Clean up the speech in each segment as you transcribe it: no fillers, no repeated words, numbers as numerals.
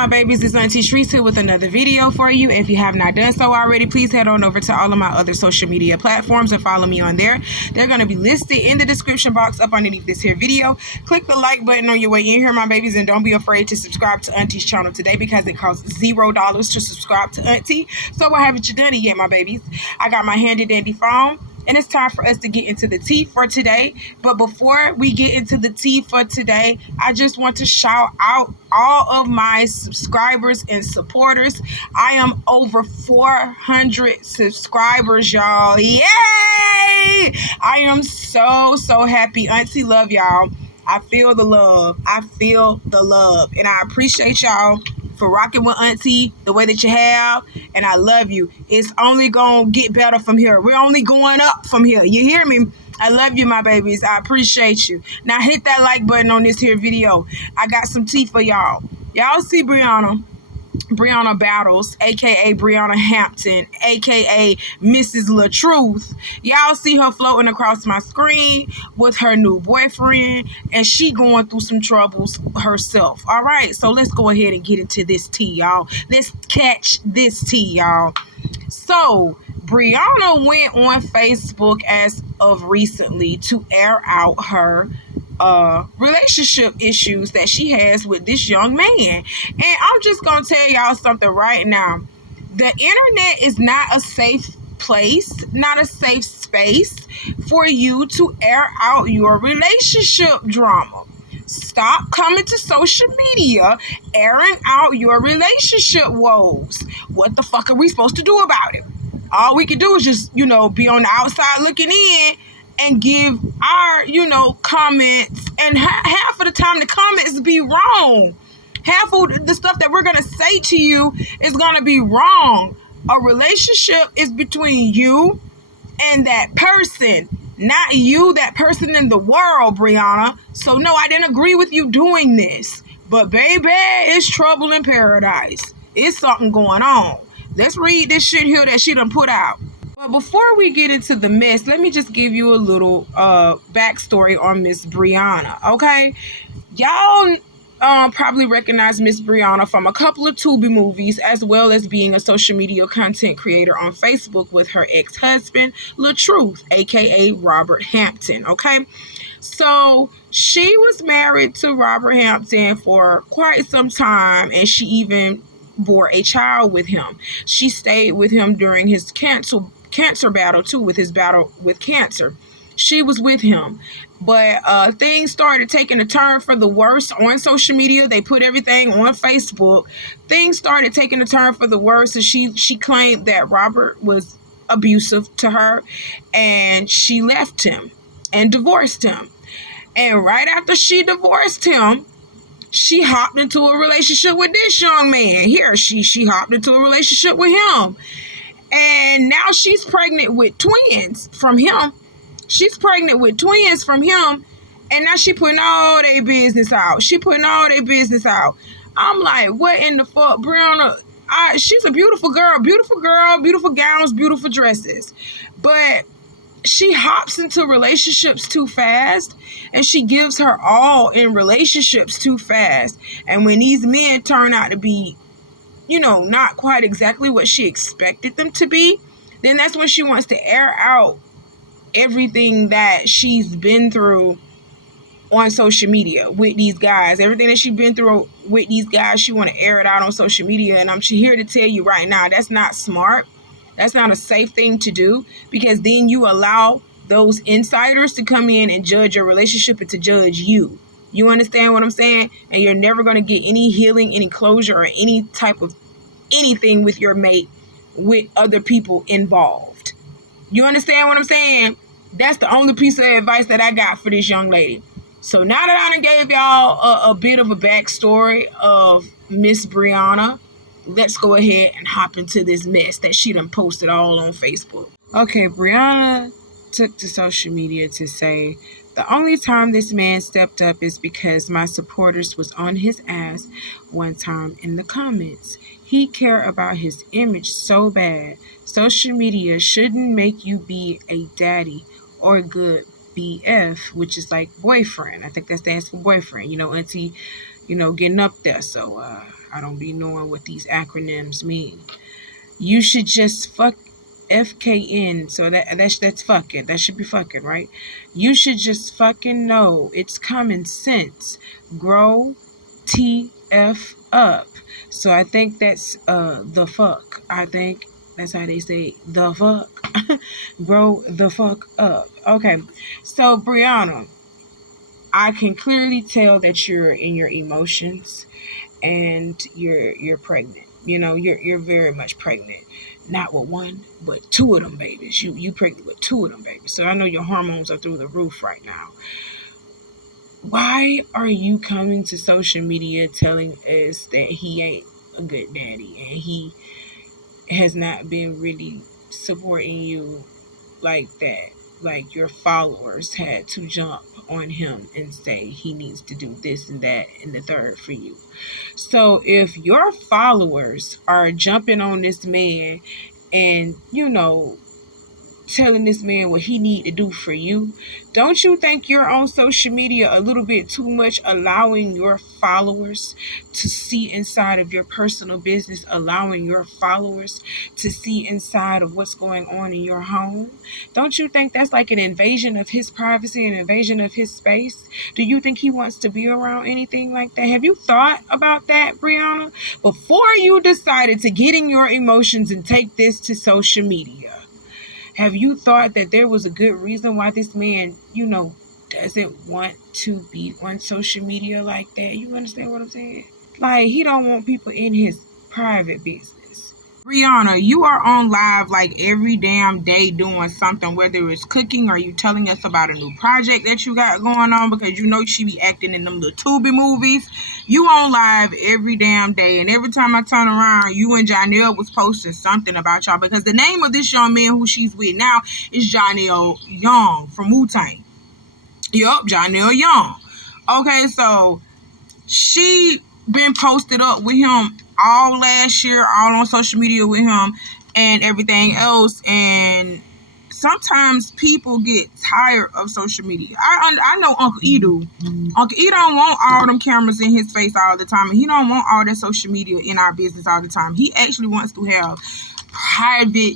my babies? It's Auntie Trice here with another video for you. If you have not done so already, please head on over to all of my other social media platforms and follow me on there. They're going to be listed in the description box up underneath this here video. Click the like button on your way in here, my babies, and don't be afraid to subscribe to Auntie's channel today because it costs $0 to subscribe to Auntie. So why haven't you done it yet, my babies? I got my handy dandy phone. And it's time for us to get into the tea for today. But before we get into the tea for today, I just want to shout out all of my subscribers and supporters. I am over 400 subscribers, y'all. Yay! I am so happy. Auntie love y'all. I feel the love. And I appreciate y'all for rocking with Auntie the way that you have, and I love you. It's only gonna get better from here. We're only going up from here. You hear me? I love you, my babies. I appreciate you. Now hit that like button on this here video. I got some tea for y'all. Y'all see Briana Battles, aka Briana Hampton, aka Mrs. LaTruth. Y'all see her floating across my screen with her new boyfriend, and she going through some troubles herself. All right, so let's go ahead and get into this tea, y'all. Let's catch this tea, y'all. So Briana went on Facebook as of recently to air out her relationship issues that she has with this young man. And I'm just gonna tell y'all something right now. The internet is not a safe place, not a safe space for you to air out your relationship drama. Stop coming to social media airing out your relationship woes. What the fuck are we supposed to do about it? All we can do is just, be on the outside looking in and give our, comments. And half of the time the comments be wrong. Half of the stuff that we're going to say to you is going to be wrong. A relationship is between you and that person, not you, that person in the world, Briana. So no, I didn't agree with you doing this. But baby, it's trouble in paradise. It's something going on. Let's read this shit here that she done put out. But before we get into the mess, let me just give you a little backstory on Miss Briana, okay? Y'all probably recognize Miss Briana from a couple of Tubi movies, as well as being a social media content creator on Facebook with her ex-husband, LaTruth, aka Robert Hampton, okay? So she was married to Robert Hampton for quite some time, and she even bore a child with him. She stayed with him during his cancer battle too, with his battle with cancer. She was with him, but things started taking a turn for the worse on social media. They put everything on Facebook. Things started taking a turn for the worse, and she claimed that Robert was abusive to her, and she left him and divorced him. And right after she divorced him, she hopped into a relationship with this young man here. She hopped into a relationship with him. And now she's pregnant with twins from him. And now she putting all their business out. I'm like, what in the fuck, Briana? She's a beautiful girl, beautiful gowns, beautiful dresses. But she hops into relationships too fast, and she gives her all in relationships too fast. And when these men turn out to be, not quite exactly what she expected them to be, then that's when she wants to air out everything that she's been through on social media with these guys. Everything that she's been through with these guys, she want to air it out on social media. And I'm here to tell you right now, that's not smart. That's not a safe thing to do, because then you allow those insiders to come in and judge your relationship and to judge you. You understand what I'm saying? And you're never going to get any healing, any closure, or any type of anything with your mate with other people involved. You understand what I'm saying? That's the only piece of advice that I got for this young lady. So now that I done gave y'all a bit of a backstory of Miss Briana, let's go ahead and hop into this mess that she done posted all on Facebook. Okay, Briana took to social media to say, the only time this man stepped up is because my supporters was on his ass one time in the comments. He cared about his image so bad. Social media shouldn't make you be a daddy or good BF, which is like boyfriend. I think that stands for boyfriend. Auntie, getting up there. So I don't be knowing what these acronyms mean. You should just fuck FKN. So that's fucking. That should be fucking, right? You should just fucking know. It's common sense. Grow TF up. So I think that's the fuck. I think that's how they say the fuck. Grow the fuck up. Okay. So Briana, I can clearly tell that you're in your emotions and you're pregnant. You know, you're very much pregnant. Not with one, but two of them babies. You pregnant with two of them babies. So I know your hormones are through the roof right now. Why are you coming to social media telling us that he ain't a good daddy and he has not been really supporting you like that? Like your followers had to jump on him and say he needs to do this and that and the third for you. So if your followers are jumping on this man and, you know, telling this man what he need to do for you, don't you think you're on social media a little bit too much, allowing your followers to see inside of your personal business, allowing your followers to see inside of what's going on in your home? Don't you think that's like an invasion of his privacy, an invasion of his space? Do you think he wants to be around anything like that? Have you thought about that, Briana, before you decided to get in your emotions and take this to social media? Have you thought that there was a good reason why this man, you know, doesn't want to be on social media like that? You understand what I'm saying? Like, he don't want people in his private business. Briana, you are on live like every damn day doing something, whether it's cooking or you telling us about a new project that you got going on, because you know she be acting in them little Tubi movies. You on live every damn day, and every time I turn around, you and Johnell was posting something about y'all, because the name of this young man who she's with now is Johnell Young from Wu-Tang. Yup, Johnell Young. Okay, so she been posted up with him all last year, all on social media with him and everything else. And sometimes people get tired of social media. I know Uncle E do. Uncle E don't want all them cameras in his face all the time, and he don't want all that social media in our business all the time. He actually wants to have private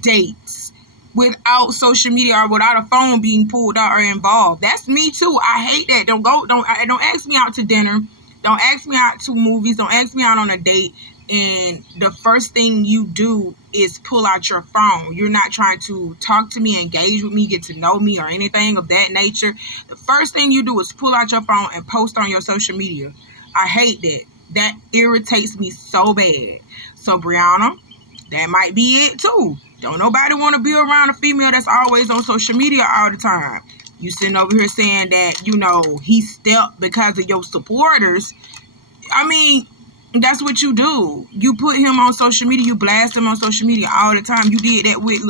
dates without social media or without a phone being pulled out or involved. That's me too. I hate that. Don't ask me out to dinner. Don't ask me out to movies. Don't ask me out on a date. And the first thing you do is pull out your phone. You're not trying to talk to me, engage with me, get to know me, or anything of that nature. The first thing you do is pull out your phone and post on your social media. I hate that. That irritates me so bad. So, Briana, that might be it too. Don't nobody want to be around a female that's always on social media all the time. You sitting over here saying that, you know, he stepped because of your supporters. I mean, that's what you do. You put him on social media. You blast him on social media all the time. You did that with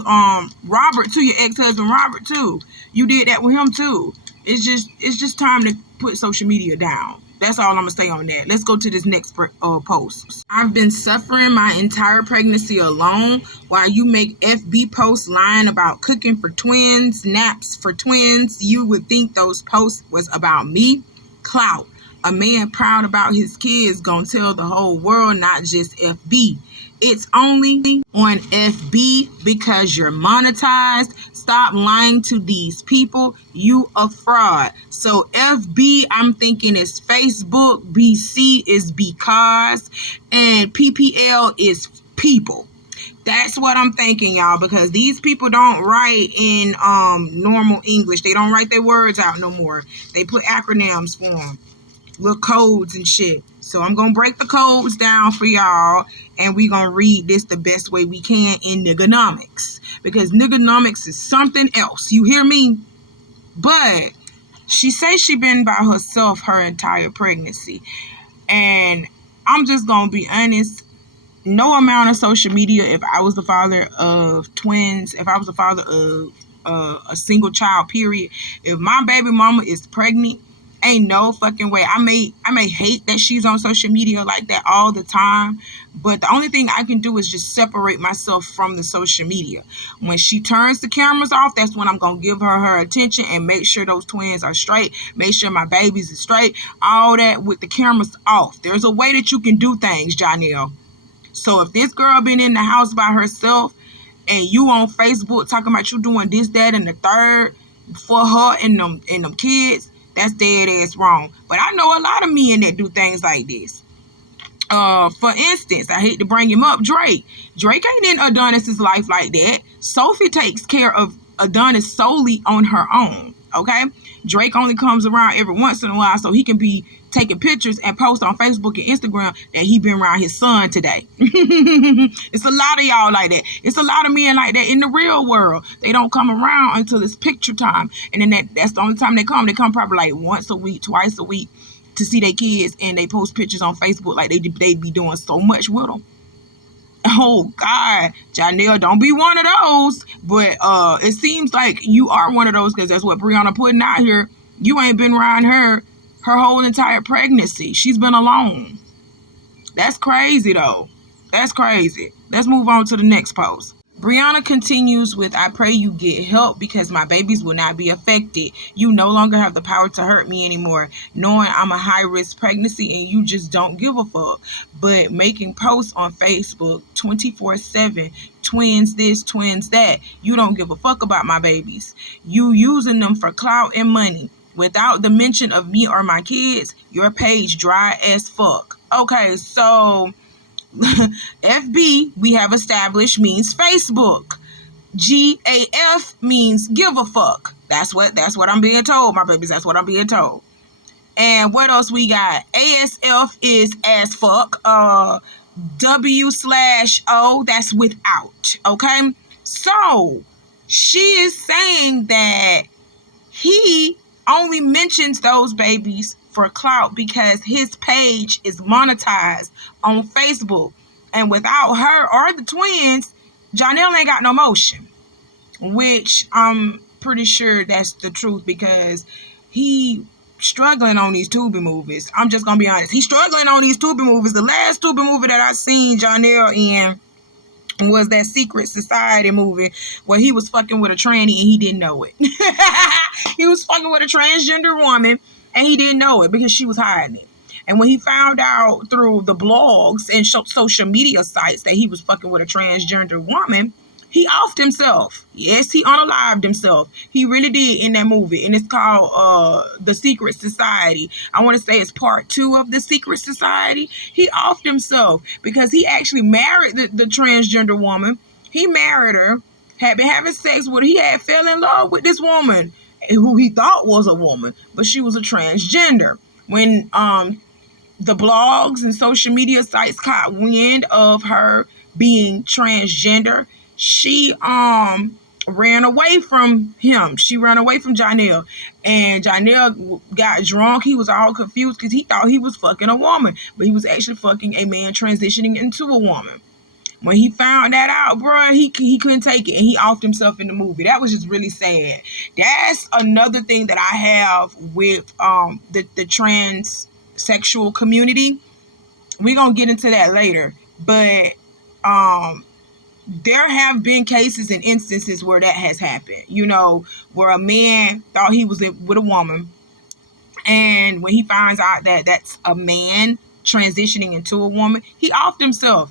Robert too, your ex-husband Robert too. You did that with him too. It's just time to put social media down. That's all I'm going to say on that. Let's go to this next post. I've been suffering my entire pregnancy alone while you make FB posts lying about cooking for twins, naps for twins. You would think those posts was about me. Clout. A man proud about his kids gonna tell the whole world, not just FB. It's only on FB because you're monetized. Stop lying to these people. You a fraud. So FB, I'm thinking is Facebook. BC is because. And PPL is people. That's what I'm thinking, y'all, because these people don't write in normal English. They don't write their words out no more. They put acronyms for them. Little codes and shit. So I'm gonna break the codes down for y'all, and we gonna read this the best way we can in nigganomics, because nigganomics is something else. You hear me? But she says she been by herself her entire pregnancy, and I'm just gonna be honest. No amount of social media, if I was the father of twins, if I was the father of a single child, period, if my baby mama is pregnant, Ain't no fucking way. I may hate that she's on social media like that all the time, but the only thing I can do is just separate myself from the social media. When she turns the cameras off, that's when I'm gonna give her attention and make sure those twins are straight, make sure my babies are straight, all that with the cameras off. There's a way that you can do things, Johnell. So if this girl been in the house by herself and you on Facebook talking about you doing this, that, and the third for her and them kids, that's dead ass wrong. But I know a lot of men that do things like this. For instance, I hate to bring him up, Drake. Drake ain't in Adonis's life like that. Sophie takes care of Adonis solely on her own. Okay? Drake only comes around every once in a while so he can be taking pictures and post on Facebook and Instagram that he been around his son today. It's a lot of y'all like that. It's a lot of men like that in the real world. They don't come around until it's picture time. And then that's the only time they come. They come probably like once a week, twice a week to see their kids, and they post pictures on Facebook like they be doing so much with them. Oh God, Johnell, don't be one of those. But it seems like you are one of those, because that's what Briana putting out here. You ain't been around her whole entire pregnancy. She's been alone. That's crazy though. That's crazy. Let's move on to the next post. Briana continues with, I pray you get help because my babies will not be affected. You no longer have the power to hurt me anymore, knowing I'm a high-risk pregnancy and you just don't give a fuck. But making posts on Facebook 24/7, twins this, twins that, you don't give a fuck about my babies. You using them for clout and money. Without the mention of me or my kids, your page dry as fuck. Okay, so FB, we have established, means Facebook. GAF means give a fuck. That's what I'm being told, my babies. That's what I'm being told. And what else we got? ASF is as fuck. W/O, that's without. Okay? So she is saying that he only mentions those babies for clout because his page is monetized on Facebook. And without her or the twins, Johnell ain't got no motion. Which I'm pretty sure that's the truth, because he struggling on these Tubi movies. I'm just gonna be honest. He's struggling on these Tubi movies. The last Tubi movie that I seen Johnell in was that Secret Society movie where he was fucking with a tranny and he didn't know it. He was fucking with a transgender woman and he didn't know it because she was hiding it. And when he found out through the blogs and social media sites that he was fucking with a transgender woman, he offed himself. Yes, he unalived himself. He really did in that movie. And it's called The Secret Society. I want to say it's part 2 of The Secret Society. He offed himself because he actually married the transgender woman. He married her, had been having sex with her. He had fell in love with this woman who he thought was a woman, but she was a transgender. When the blogs and social media sites caught wind of her being transgender, she ran away from him. She ran away from Johnell. And Johnell got drunk. He was all confused because he thought he was fucking a woman, but he was actually fucking a man transitioning into a woman. When he found that out, bro, he couldn't take it, and he offed himself in the movie. That was just really sad. That's another thing that I have with the transsexual community. We're gonna get into that later, but there have been cases and instances where that has happened. You know, where a man thought he was with a woman, and when he finds out that that's a man transitioning into a woman, he offed himself.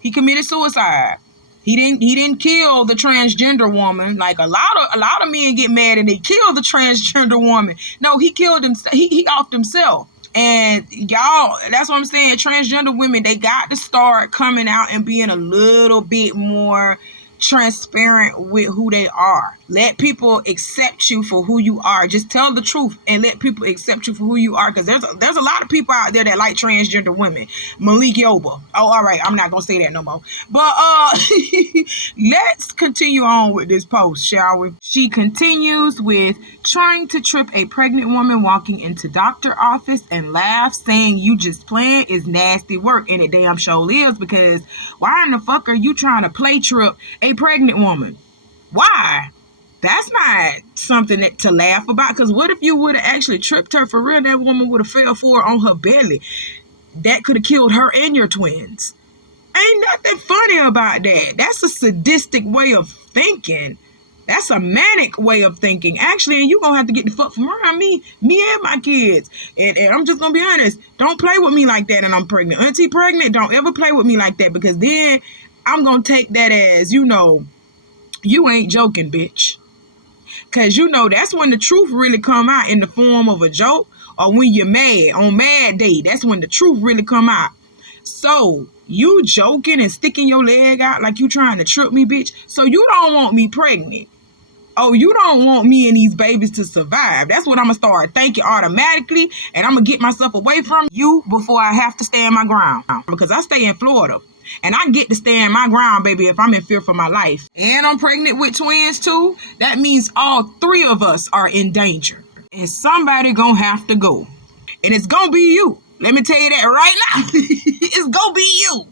He committed suicide. He didn't kill the transgender woman. Like a lot of men get mad and they kill the transgender woman. No, he killed himself. He offed himself. And y'all, that's what I'm saying. Transgender women, they got to start coming out and being a little bit more transparent with who they are. Let people accept you for who you are. Just tell the truth and let people accept you for who you are, because there's a lot of people out there that like transgender women. Malik Yoba. Oh, all right, I'm not gonna say that no more. But let's continue on with this post, shall we? She continues with, trying to trip a pregnant woman walking into doctor office and laugh, saying you just playing is nasty work. And it damn sure is, because why in the fuck are you trying to play trip a pregnant woman? Why? That's not something to laugh about. Because what if you would have actually tripped her for real? That woman would have fell for her on her belly. That could have killed her and your twins. Ain't nothing funny about that. That's a sadistic way of thinking. That's a manic way of thinking. Actually, and you gonna have to get the fuck from around me and my kids. And I'm just gonna be honest. Don't play with me like that and I'm pregnant. Auntie pregnant, don't ever play with me like that, because then I'm gonna take that as, you ain't joking, bitch. Because, that's when the truth really come out in the form of a joke, or when you're mad, on mad day. That's when the truth really come out. So, you joking and sticking your leg out like you trying to trip me, bitch. So, you don't want me pregnant. Oh, you don't want me and these babies to survive. That's what I'm going to start thinking automatically. And I'm going to get myself away from you before I have to stand my ground. Because I stay in Florida. And I get to stand my ground, baby, if I'm in fear for my life. And I'm pregnant with twins, too. That means all three of us are in danger. And somebody going to have to go. And it's going to be you. Let me tell you that right now. It's going to be you.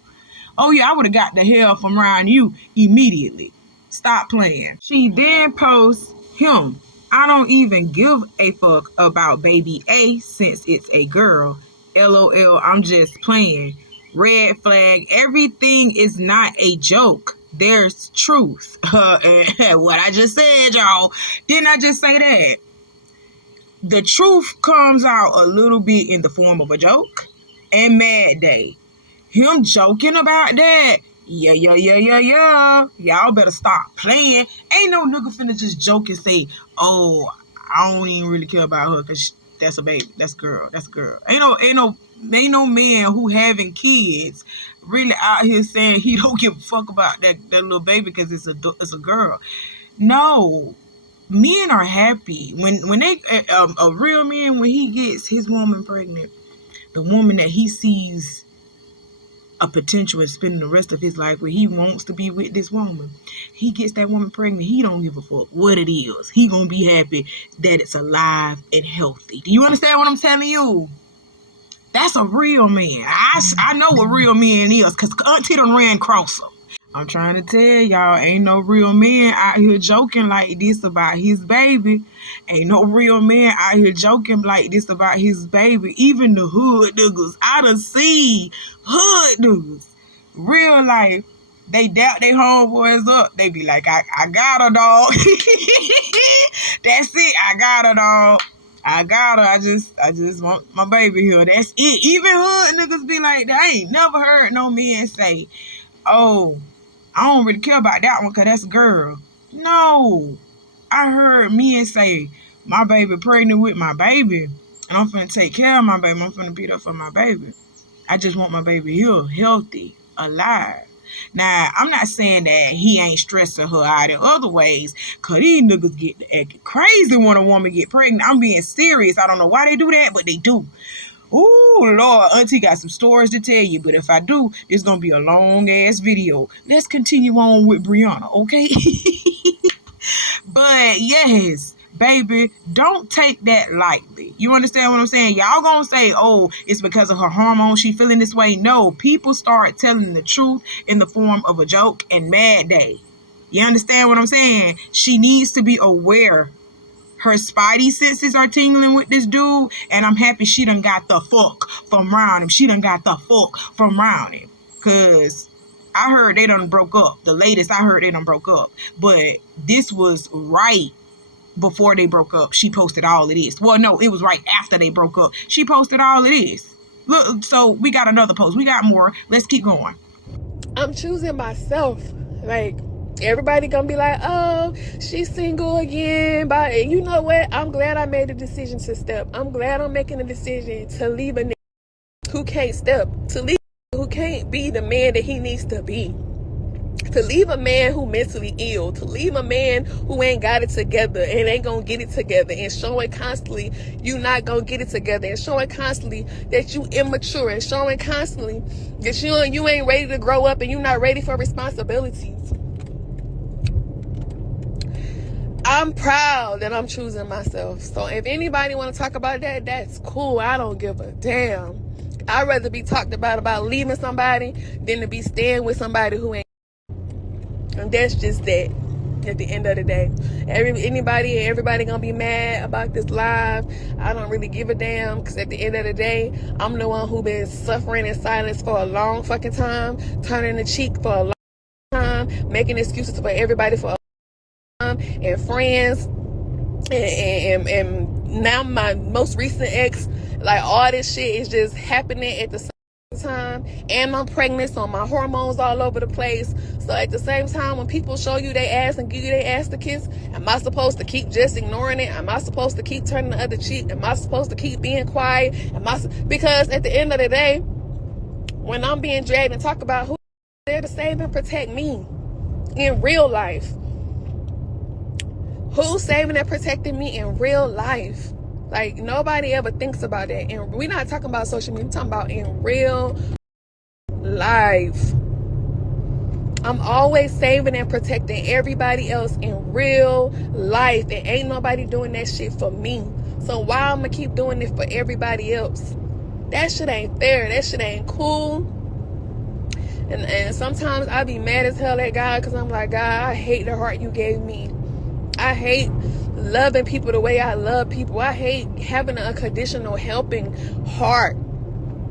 Oh, yeah, I would have got the hell from around you immediately. Stop playing. She then posts him. I don't even give a fuck about baby A since it's a girl. LOL, I'm just playing. Red flag. Everything is not a joke. There's truth. What I just said, y'all. Didn't I just say that? The truth comes out a little bit in the form of a joke and mad day. Him joking about that. Yeah. Y'all better stop playing. Ain't no nigga finna just joke and say, oh, I don't even really care about her because that's a baby. That's girl. Ain't no man who having kids really out here saying he don't give a fuck about that little baby because it's a girl. No. Men are happy when they a real man, when he gets his woman pregnant, the woman that he sees a potential in spending the rest of his life where he wants to be with this woman. He gets that woman pregnant. He don't give a fuck what it is. He gonna be happy that it's alive and healthy. Do you understand what I'm telling you? That's a real man. I know what real man is because Auntie done ran across him. I'm trying to tell y'all, ain't no real man out here joking like this about his baby. Ain't no real man out here joking like this about his baby. Even the hood niggas. I done seen hood niggas. Real life. They doubt their homeboys up. They be like, I got her, dog. That's it. I got her, dog. I got her. I just want my baby here. That's it. Even hood niggas be like, I ain't never heard no man say, oh, I don't really care about that one because that's a girl. No. I heard men say, my baby pregnant with my baby, and I'm finna take care of my baby. I'm finna be there for my baby. I just want my baby here, healthy, alive. Now, I'm not saying that he ain't stressing her out in other ways, because these niggas get acting crazy when a woman get pregnant. I'm being serious. I don't know why they do that, but they do. Ooh, Lord, Auntie got some stories to tell you, but if I do, it's going to be a long-ass video. Let's continue on with Briana, okay? But, yes, baby, don't take that lightly. You understand what I'm saying? Y'all going to say, oh, it's because of her hormones, she feeling this way. No, people start telling the truth in the form of a joke and mad day. You understand what I'm saying? She needs to be aware. Her spidey senses are tingling with this dude, and I'm happy she done got the fuck from around him. She done got the fuck from around him. Because I heard they done broke up. The latest I heard they done broke up. But this was right before they broke up. She posted all of this. Well, no, it was right after they broke up. She posted all of this. Look, so we got another post. We got more. Let's keep going. I'm choosing myself. Like, everybody gonna be like, oh, she's single again. But you know what? I'm glad I made the decision to step. I'm glad I'm making the decision to leave a nigga who can't step. To leave a who can't be the man that he needs to be. To leave a man who mentally ill. To leave a man who ain't got it together and ain't gonna get it together. And showing constantly you not gonna get it together. And showing constantly that you immature. And showing constantly that you ain't ready to grow up and you not ready for responsibilities. I'm proud that I'm choosing myself. So if anybody want to talk about that, that's cool. I don't give a damn. I'd rather be talked about leaving somebody than to be staying with somebody who ain't. And that's just that. At the end of the day, everybody gonna be mad about this live. I don't really give a damn, because at the end of the day, I'm the one who been suffering in silence for a long fucking time, turning the cheek for a long time, making excuses for everybody for a long time, and friends, and now my most recent ex. Like, all this shit is just happening at the same time, and I'm pregnant, so my hormones all over the place. So at the same time, when people show you their ass and give you their ass to kiss, am I supposed to keep just ignoring it? Am I supposed to keep turning the other cheek? Am I supposed to keep being quiet? Because at the end of the day, when I'm being dragged and talk about who there to save and protect me in real life, who's saving and protecting me in real life? Like, nobody ever thinks about that. And we're not talking about social media, we're talking about in real life. I'm always saving and protecting everybody else in real life, and ain't nobody doing that shit for me. So why I'm gonna keep doing it for everybody else? That shit ain't fair. That shit ain't cool. And sometimes I be mad as hell at God, because I'm like, God, I hate the heart you gave me. I hate loving people the way I love people. I hate having an unconditional helping heart.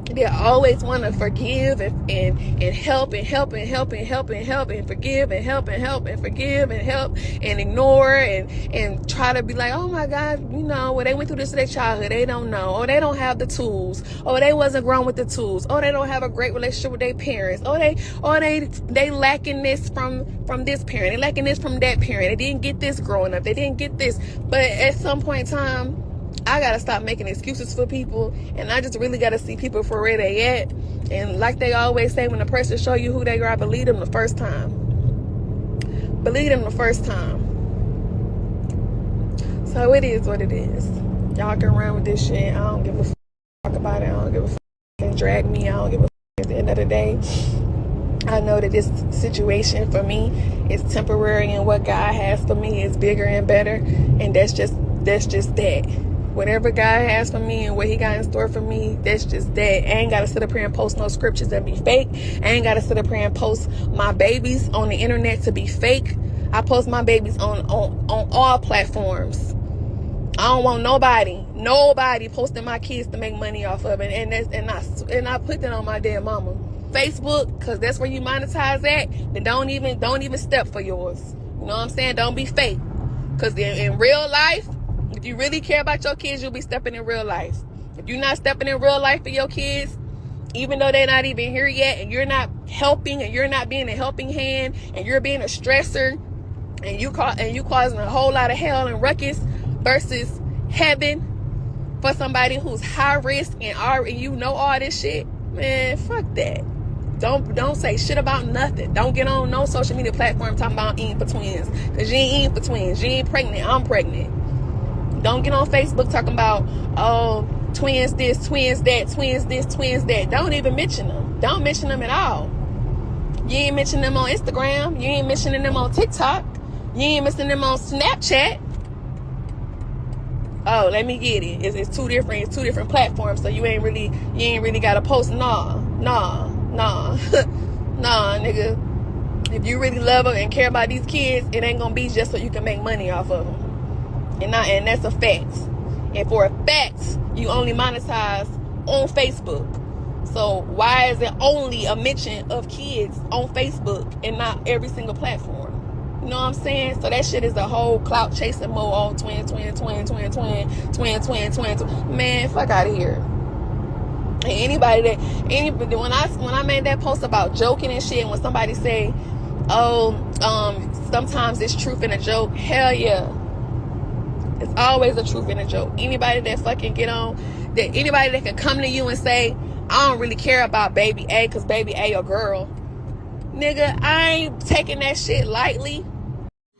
They always want to forgive and help and help and help and help and help and forgive and help and help and forgive and help and ignore and try to be like, oh my God, you know, well, they went through this in their childhood, they don't know, or they don't have the tools, or they wasn't grown with the tools, or they don't have a great relationship with their parents, or they lacking this from this parent, they lacking this from that parent, they didn't get this growing up, they didn't get this. But at some point in time, I gotta stop making excuses for people, and I just really gotta see people for where they at. And like they always say, when a person show you who they are, believe them the first time. Believe them the first time. So it is what it is. Y'all can run with this shit. I don't give a fuck about it. I don't give a fuck. Can drag me. I don't give a fuck. At the end of the day, I know that this situation for me is temporary, and what God has for me is bigger and better, and that's just that. Whatever God has for me and what he got in store for me, that's just that. I ain't got to sit up here and post no scriptures and be fake. I ain't got to sit up here and post my babies on the internet to be fake. I post my babies on all platforms. I don't want nobody posting my kids to make money off of it. And I put that on my damn mama. Facebook, because that's where you monetize at. Then don't even step for yours. You know what I'm saying? Don't be fake. Because in real life, if you really care about your kids, you'll be stepping in real life. If you're not stepping in real life for your kids, even though they're not even here yet, and you're not helping, and you're not being a helping hand, and you're being a stressor, and you causing a whole lot of hell and ruckus versus heaven for somebody who's high risk and you know all this shit, man, fuck that. Don't say shit about nothing. Don't get on no social media platform talking about eating for twins, because you ain't eating for twins. You ain't pregnant. I'm pregnant. Don't get on Facebook talking about, oh, twins this, twins that, twins this, twins that. Don't even mention them. Don't mention them at all. You ain't mentioning them on Instagram. You ain't mentioning them on TikTok. You ain't mentioning them on Snapchat. Oh, let me get it. It's two different platforms, so you ain't really got to post. Nah, nigga. If you really love them and care about these kids, it ain't gonna be just so you can make money off of them. And that's a fact. And for a fact, you only monetize on Facebook. So why is it only a mention of kids on Facebook and not every single platform? You know what I'm saying? So that shit is a whole clout chasing mode on twin. Man, fuck out of here. And when I made that post about joking and shit, when somebody say, sometimes it's truth in a joke, hell yeah. It's always a truth in a joke. Anybody that fucking anybody that can come to you and say, I don't really care about baby A because baby A a girl. Nigga, I ain't taking that shit lightly.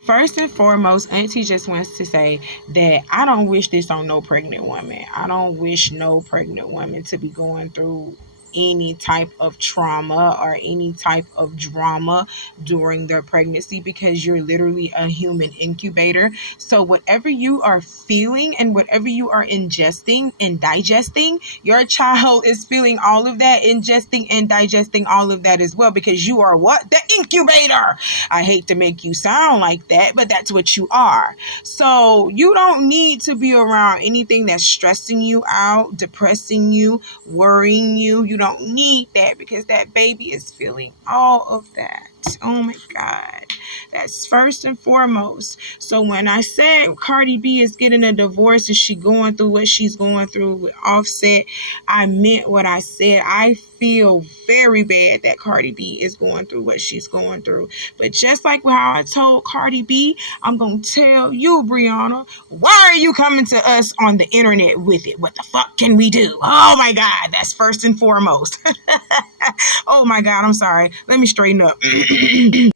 First and foremost, Auntie just wants to say that I don't wish this on no pregnant woman. I don't wish no pregnant woman to be going through any type of trauma or any type of drama during their pregnancy, because you're literally a human incubator. So whatever you are feeling and whatever you are ingesting and digesting, your child is feeling all of that, ingesting and digesting all of that as well, because you are what? The incubator. I hate to make you sound like that, but that's what you are. So you don't need to be around anything that's stressing you out, depressing you, worrying you. You don't need that, because that baby is feeling all of that. Oh my God. That's first and foremost. So when I said Cardi B is getting a divorce and she going through what she's going through with Offset, I meant what I said. I feel very bad that Cardi B is going through what she's going through. But just like how I told Cardi B, I'm going to tell you, Briana, why are you coming to us on the internet with it? What the fuck can we do? Oh my God, that's first and foremost. Oh my God, I'm sorry. Let me straighten up.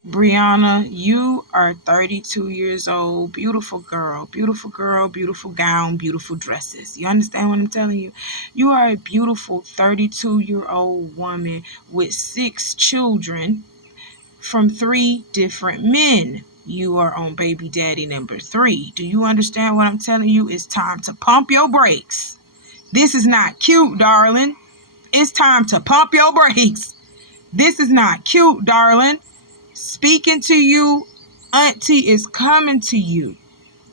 Briana, you are 32 years old. Beautiful girl, beautiful gown, beautiful dresses. You understand what I'm telling you? You are a beautiful 32-year-old woman with 6 children from 3 different men. You are on baby daddy number 3. Do you understand what I'm telling you? It's time to pump your brakes. This is not cute, darling. It's time to pump your brakes. This is not cute, darling. Speaking to you, Auntie is coming to you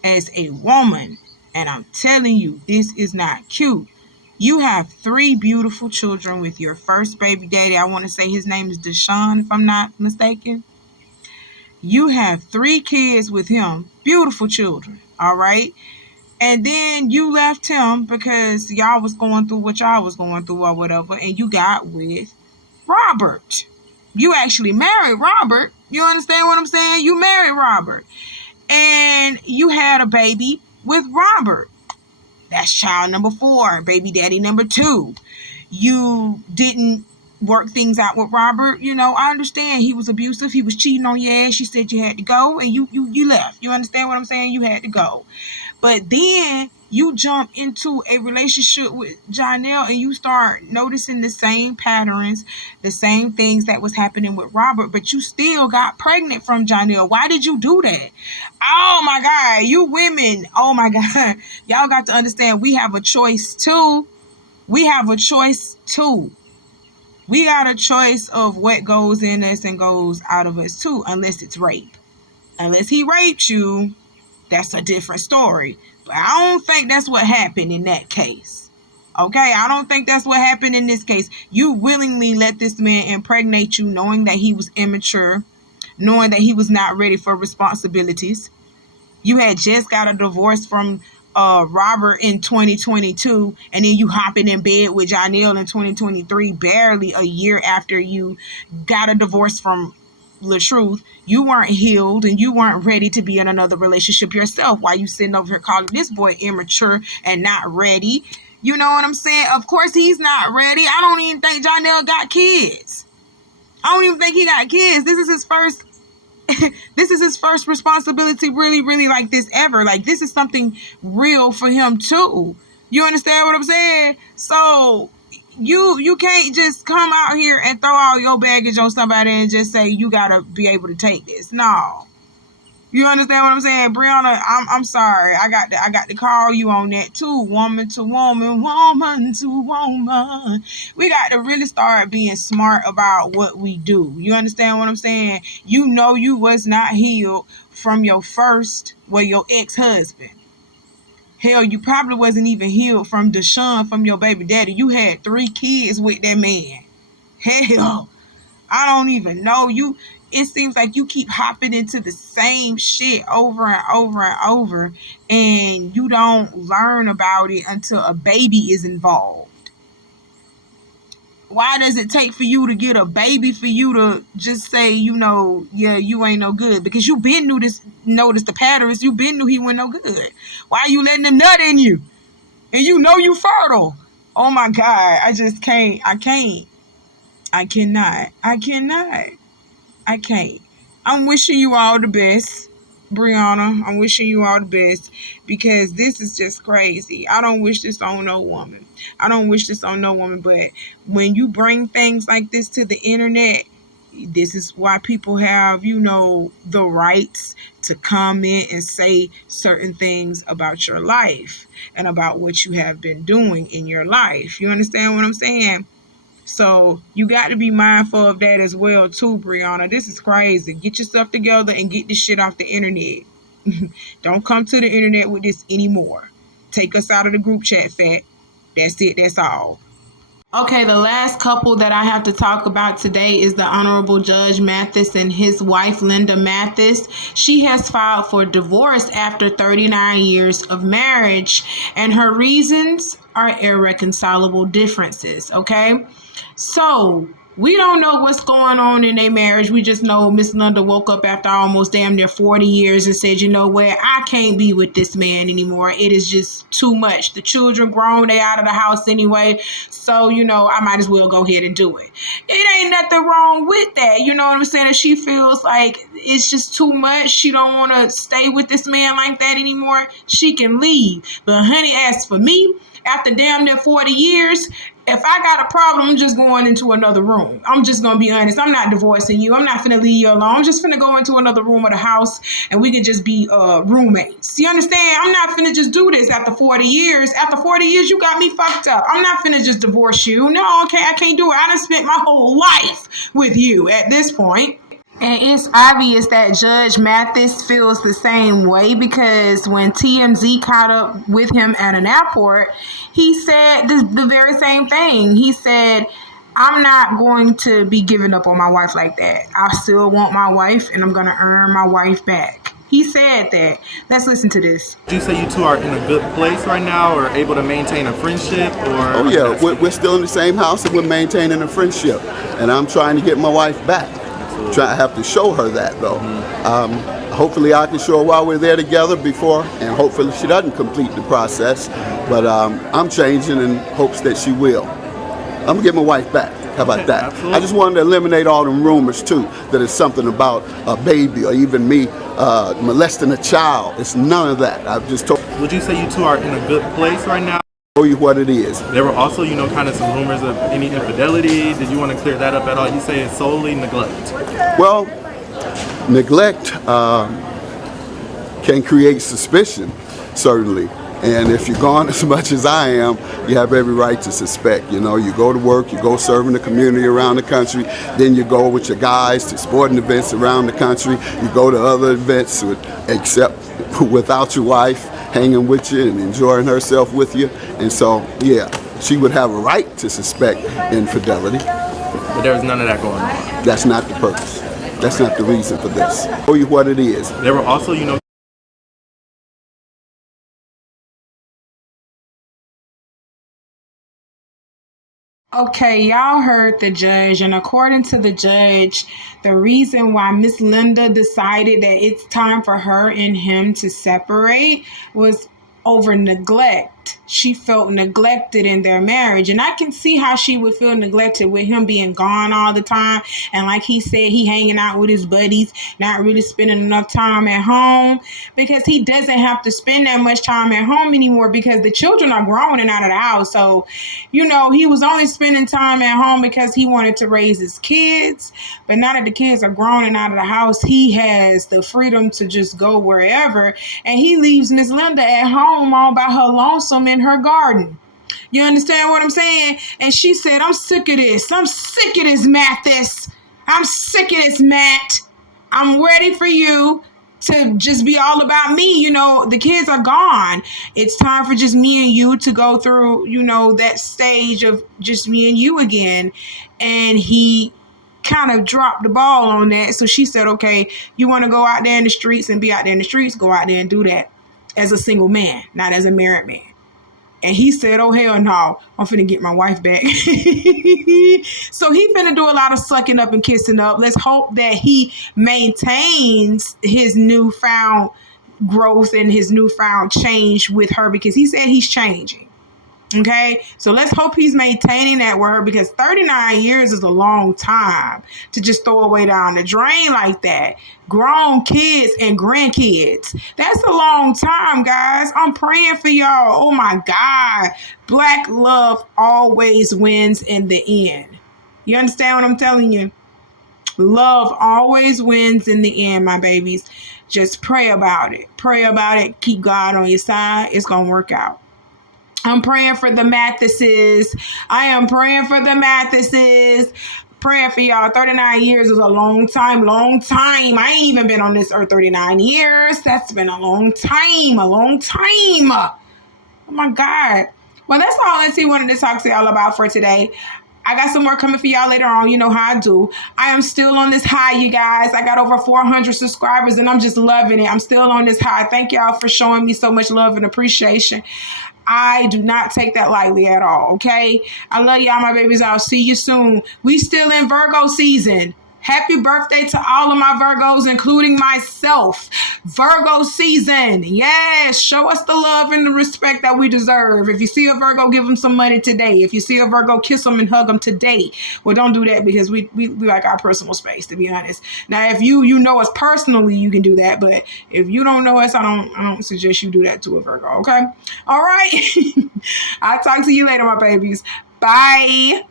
as a woman. And I'm telling you, this is not cute. You have 3 beautiful children with your first baby daddy. I want to say his name is Deshaun, if I'm not mistaken. You have 3 kids with him, beautiful children, all right? And then you left him because y'all was going through what y'all was going through or whatever, and you got with Robert. You actually married Robert. You understand what I'm saying? You married Robert. And you had a baby with Robert. That's child number 4, baby daddy number 2. You didn't work things out with Robert. You know, I understand he was abusive. He was cheating on your ass. You said you had to go, and you left. You understand what I'm saying? You had to go. But then you jump into a relationship with Johnell and you start noticing the same patterns, the same things that was happening with Robert, but you still got pregnant from Johnell. Why did you do that? Oh my God, you women, oh my God. Y'all got to understand, we have a choice too. We have a choice too. We got a choice of what goes in us and goes out of us too, unless it's rape. Unless he raped you, that's a different story. But I don't think that's what happened in that case. Okay, I don't think that's what happened in this case. You willingly let this man impregnate you, knowing that he was immature, knowing that he was not ready for responsibilities. You had just got a divorce from Robert in 2022, and then you hopping in bed with Johnell in 2023, barely a year after you got a divorce from LaTruth. You weren't healed and you weren't ready to be in another relationship yourself. While you sitting over here calling this boy immature and not ready. You know what I'm saying? Of course he's not ready. I don't even think Johnell got kids. I don't even think he got kids. This is his first this is his first responsibility really like this ever. Like, this is something real for him too. You understand what I'm saying? So you can't just come out here and throw all your baggage on somebody and just say you gotta be able to take this. No. You understand what I'm saying? Briana, I'm sorry. I got to call you on that too. Woman to woman, woman to woman. We got to really start being smart about what we do. You understand what I'm saying? You know you was not healed from your your ex-husband. Hell, you probably wasn't even healed from Deshaun, from your baby daddy. You had 3 kids with that man. Hell, I don't even know. It seems like you keep hopping into the same shit over and over and over, and you don't learn about it until a baby is involved. Why does it take for you to get a baby for you to just say, yeah, you ain't no good? Because you been notice the patterns. You been knew he wasn't no good. Why are you letting him nut in you? And you know you fertile. Oh my God, I just can't. I cannot. I'm wishing you all the best. Briana, I'm wishing you all the best because this is just crazy. I don't wish this on no woman. I don't wish this on no woman, but when you bring things like this to the internet, this is why people have, the rights to comment and say certain things about your life and about what you have been doing in your life. You understand what I'm saying? So you got to be mindful of that as well too, Briana. This is crazy. Get yourself together and get this shit off the internet. Don't come to the internet with this anymore. Take us out of the group chat, fat. That's it. That's all. Okay, the last couple that I have to talk about today is the Honorable Judge Mathis and his wife, Linda Mathis. She has filed for divorce after 39 years of marriage, and her reasons are irreconcilable differences, okay? So, we don't know what's going on in their marriage. We just know Miss Linda woke up after almost damn near 40 years and said, you know what, I can't be with this man anymore. It is just too much. The children grown, they out of the house anyway. So, I might as well go ahead and do it. It ain't nothing wrong with that. You know what I'm saying? If she feels like it's just too much, she don't want to stay with this man like that anymore, she can leave. But honey, as for me, after damn near 40 years, if I got a problem, I'm just going into another room. I'm just going to be honest. I'm not divorcing you. I'm not finna leave you alone. I'm just finna go into another room of the house and we can just be roommates. You understand? I'm not finna just do this after 40 years. After 40 years, you got me fucked up. I'm not finna just divorce you. No, okay, I can't do it. I done spent my whole life with you at this point. And it's obvious that Judge Mathis feels the same way because when TMZ caught up with him at an airport, he said the very same thing. He said, I'm not going to be giving up on my wife like that. I still want my wife and I'm going to earn my wife back. He said that. Let's listen to this. Would you say you two are in a good place right now or able to maintain a friendship? Oh, yeah. We're still in the same house and we're maintaining a friendship. And I'm trying to get my wife back. I have to show her that, though. Hopefully I can show her while we're there together before, and hopefully she doesn't complete the process. But I'm changing in hopes that she will. I'm going to get my wife back. How about that? Absolutely. I just wanted to eliminate all them rumors, too, that it's something about a baby or even me molesting a child. It's none of that. I've just told. Would you say you two are in a good place right now? Show you what it is. There were also, kind of some rumors of any infidelity. Did you want to clear that up at all? You say it's solely neglect. Well, neglect can create suspicion, certainly. And if you're gone as much as I am, you have every right to suspect. You go to work, you go serve in the community around the country, then you go with your guys to sporting events around the country, you go to other events except without your wife, hanging with you and enjoying herself with you. And so, yeah, she would have a right to suspect infidelity. But there was none of that going on. That's not the purpose. That's not the reason for this. Show you what it is. There were also, Okay, y'all heard the judge, and according to the judge, the reason why Miss Linda decided that it's time for her and him to separate was over neglect. She felt neglected in their marriage, and I can see how she would feel neglected with him being gone all the time, and like he said, he hanging out with his buddies, not really spending enough time at home, because he doesn't have to spend that much time at home anymore because the children are grown and out of the house. So, he was only spending time at home because he wanted to raise his kids, but now that the kids are grown and out of the house, he has the freedom to just go wherever, and he leaves Miss Linda at home all by her lonesome in her garden. You understand what I'm saying? And she said, I'm sick of this. I'm sick of this, Mathis. I'm sick of this, Matt. I'm ready for you to just be all about me. The kids are gone. It's time for just me and you to go through, that stage of just me and you again. And he kind of dropped the ball on that. So she said, okay, you want to go out there in the streets and be out there in the streets, go out there and do that as a single man, not as a married man. And he said, oh, hell no, I'm finna get my wife back. So he finna do a lot of sucking up and kissing up. Let's hope that he maintains his newfound growth and his newfound change with her, because he said he's changing. Okay, so let's hope he's maintaining that with her, because 39 years is a long time to just throw away down the drain like that. Grown kids and grandkids. That's a long time, guys. I'm praying for y'all. Oh my God. Black love always wins in the end. You understand what I'm telling you? Love always wins in the end, my babies. Just pray about it. Pray about it. Keep God on your side. It's going to work out. I'm praying for the Mathises. I am praying for the Mathises. Praying for y'all. 39 years is a long time, long time. I ain't even been on this earth 39 years. That's been a long time, a long time. Oh my God. Well, that's all Auntie wanted to talk to y'all about for today. I got some more coming for y'all later on. You know how I do. I am still on this high, you guys. I got over 400 subscribers and I'm just loving it. I'm still on this high. Thank y'all for showing me so much love and appreciation. I do not take that lightly at all, okay? I love y'all, my babies. I'll see you soon. We still in Virgo season. Happy birthday to all of my Virgos, including myself. Virgo season. Yes, show us the love and the respect that we deserve. If you see a Virgo, give them some money today. If you see a Virgo, kiss them and hug them today. Well, don't do that because we like our personal space, to be honest. Now, if you know us personally, you can do that. But if you don't know us, I don't suggest you do that to a Virgo, okay? All right. I'll talk to you later, my babies. Bye.